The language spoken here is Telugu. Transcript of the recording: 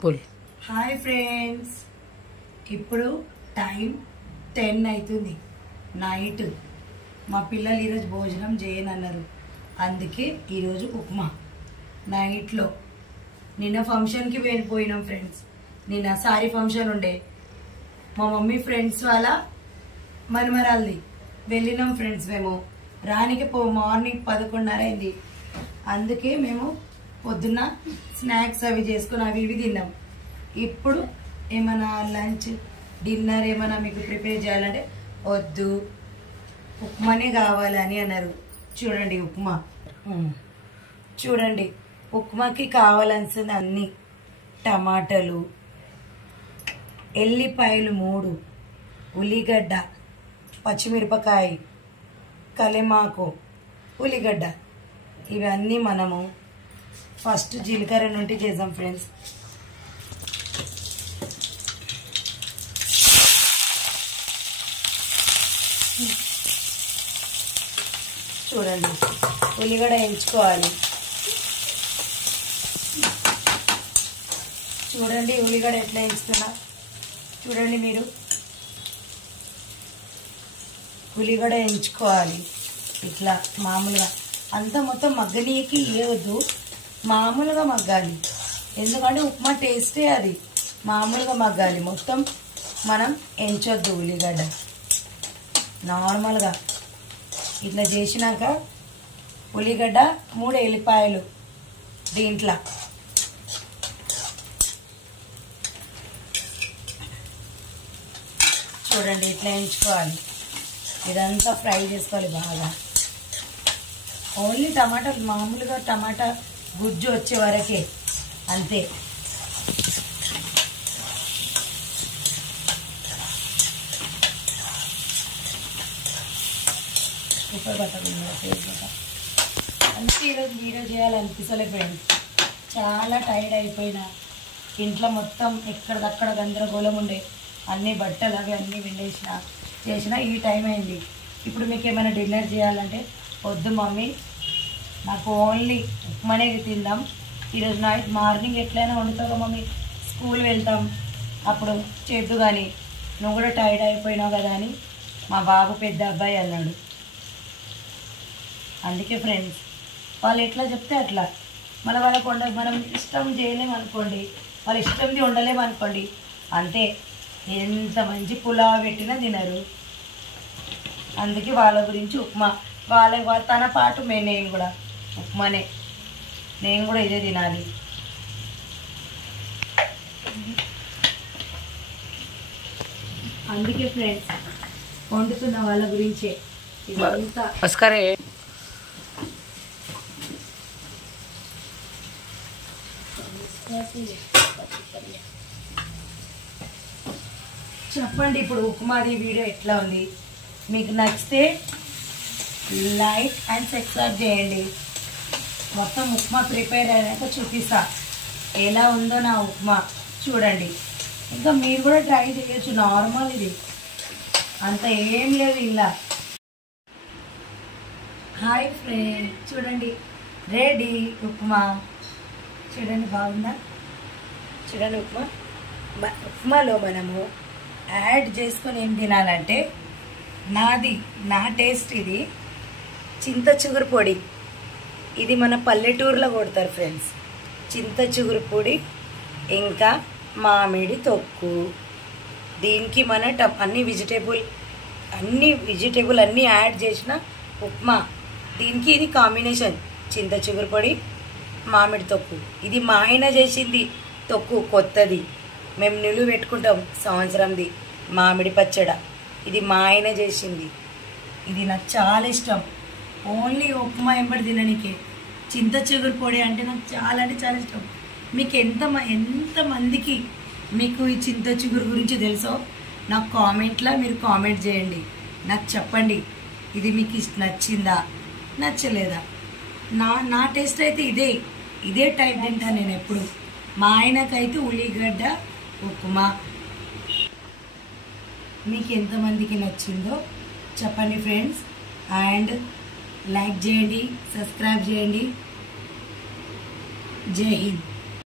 పుల్. హాయ్ ఫ్రెండ్స్, ఇప్పుడు టైం 10 అవుతుంది నైట్. మా పిల్లలు ఈరోజు భోజనం చేయనన్నారు, అందుకే ఈరోజు ఉప్మా నైట్లో. నిన్న ఫంక్షన్కి వెళ్ళిపోయినాం ఫ్రెండ్స్. నిన్న సారీ ఫంక్షన్ ఉండే మా మమ్మీ ఫ్రెండ్స్ వాళ్ళ మనమరాల్ది. వెళ్ళినాం ఫ్రెండ్స్. మేము రానికి మార్నింగ్ 11:30 అయింది. అందుకే మేము పొద్దున్న స్నాక్స్ అవి చేసుకుని అవి ఇవి తిన్నాం. ఇప్పుడు ఏమైనా లంచ్ డిన్నర్ ఏమైనా మీకు ప్రిపేర్ చేయాలంటే వద్దు, ఉప్మానే కావాలని అన్నారు. చూడండి ఉప్మా, చూడండి ఉప్మాకి కావాల్సిన అన్ని టమాటాలు, ఎల్లిపాయలు 3, ఉల్లిగడ్డ, పచ్చిమిరపకాయ, కలెమాకు, ఉల్లిగడ్డ, ఇవన్నీ మనము ఫస్ట్ జీలకర్ర నుండి చేద్దాం ఫ్రెండ్స్. చూడండి ఉల్లిగడ్డ ఎంచుకోవాలి. చూడండి ఉల్లిగడ్డ ఎట్లా ఎంచుతున్నా చూడండి. మీరు ఉల్లిగడ్డ ఎంచుకోవాలి ఇట్లా మామూలుగా. అంతా మొత్తం మగ్గనీకి ఏవద్దు, మామూలుగా మగ్గాలి. ఎందుకంటే ఉప్మా టేస్టే అది, మామూలుగా మగ్గాలి. మొత్తం మనం ఎంచొద్దు ఉల్లిగడ్డ. నార్మల్గా ఇట్లా చేసినాక ఉల్లిగడ్డ 3 ఎల్లిపాయలు దీంట్లో చూడండి ఇట్లా ఎంచుకోవాలి. ఇదంతా ఫ్రై చేసుకోవాలి బాగా. ఓన్లీ టమాటాలు మామూలుగా టమాటా గుజ్జు వచ్చే వరకే, అంతే. అందుకే ఈరోజు వీడియో చేయాలనిపిస్తలే ఫ్రెండ్స్. చాలా టైర్డ్ అయిపోయినా. ఇంట్లో మొత్తం ఎక్కడిదక్కడ గందరగోళం ఉండే, అన్ని బట్టలు అవి అన్నీ చేసిన ఈ టైం అయింది. ఇప్పుడు మీకు ఏమైనా డిన్నర్ చేయాలంటే వద్దు మమ్మీ, నాకు ఓన్లీ ఉప్మానే తిందాం. ఈరోజు నైట్ మార్నింగ్ ఎట్లయినా వండుతావు మమ్మీ, స్కూల్ వెళ్తాం అప్పుడు చేద్దు, కానీ నువ్వు కూడా టైర్డ్ అయిపోయినావు కదా అని మా బాబు పెద్ద అబ్బాయి అన్నాడు. అందుకే ఫ్రెండ్స్ వాళ్ళు ఎట్లా చెప్తే అట్లా. మళ్ళీ వాళ్ళకు మనం ఇష్టం చేయలేమనుకోండి, వాళ్ళ ఇష్టంది వండలేమనుకోండి, అంతే. ఎంత మంచి పులావ్ పెట్టినా తినరు. అందుకే వాళ్ళ గురించి ఉప్మా. తన పాటు నేను కూడా ఉప్మానే, నేను కూడా ఇదే తినాలి. అందుకే ఫ్రెండ్స్ వండుతున్న వాళ్ళ గురించే ఇదంతా. చెప్పండి ఇప్పుడు ఉప్మాది వీడియో ఎట్లా ఉంది, మీకు నచ్చితే లైక్ అండ్ సబ్స్క్రైబ్ చేయండి. మొత్తం ఉప్మా ప్రిపేర్ అయినాక చూపిస్తా ఎలా ఉందో నా ఉప్మా. చూడండి, ఇంకా మీరు కూడా ట్రై చేయొచ్చు. నార్మల్ ఇది, అంత ఏం లేదు ఇలా. హాయ్ ఫ్రెండ్, చూడండి రెడీ ఉప్మా. చూడండి బాగుందా? చూడండి ఉప్మాలో మనము యాడ్ చేసుకొని ఏం తినాలంటే, నా టేస్ట్ ఇది చింత చిగురు పొడి. ఇది మన పల్లెటూరులో కొడతారు ఫ్రెండ్స్. చింత చిగురు పొడి ఇంకా మామిడి తొక్కు. దీనికి మన అన్ని వెజిటేబుల్ అన్నీ యాడ్ చేసిన ఉప్మా. దీనికి ఇది కాంబినేషన్, చింత చిగురు పొడి మామిడి తొక్కు. ఇది మా ఆయన చేసింది తొక్కు, కొత్తది. మేము నిలువ పెట్టుకుంటాం సంవత్సరంది మామిడి పచ్చడ. ఇది మా ఆయన చేసింది. ఇది నాకు చాలా ఇష్టం. ఓన్లీ ఉప్మా ఎంబడి తిననికే. చింత చిగురు పొడి అంటే నాకు చాలా అంటే చాలా ఇష్టం. మీకు ఎంతమందికి మీకు ఈ చింత చిగురు గురించి తెలుసో నాకు కామెంట్లో మీరు కామెంట్ చేయండి. నాకు చెప్పండి, ఇది మీకు నచ్చిందా నచ్చలేదా. నా టేస్ట్ అయితే ఇదే టైప్ తింటాను నేను ఎప్పుడు. మా ఆయనకైతే ఉల్లిగడ్డ ఉప్మా. మీకు ఎంతమందికి నచ్చిందో చెప్పండి ఫ్రెండ్స్. అండ్ లైక్ చేయండి, సబ్స్క్రైబ్ చేయండి. జై హింద్.